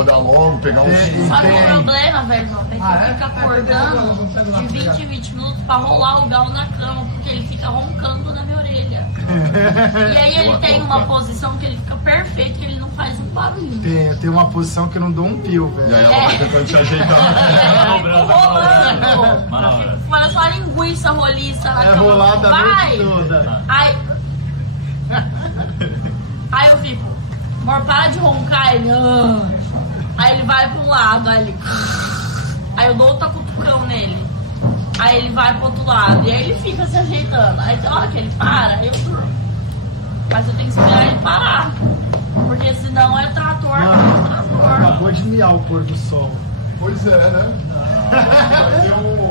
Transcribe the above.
acordar logo, pegar um sono. Só que o problema, velho, é que ele fica acordando de 20 em 20 minutos pra rolar o galo na cama, porque ele fica roncando na minha orelha. E aí ele tem uma posição que ele fica perfeito, que ele não faz um barulho. Tem uma posição que eu não dou um pio, E velho. aí ela vai tentando te ajeitar. Eu fico rolando. Maravilha. Parece uma linguiça roliça na É cama. rolada a Vai! noite toda. Aí eu fico, amor, para de roncar, ele. "Ah." Aí ele vai pra um lado, aí ele. Aí eu dou outra cutucão nele. Aí ele vai pro outro lado. E aí ele fica se ajeitando. Aí tem hora que ele para, eu durmo. Mas eu tenho que esperar ele parar. Porque senão é trator, Mano, trator. acabou de miar o pôr do sol. Pois é, né? Vai ter um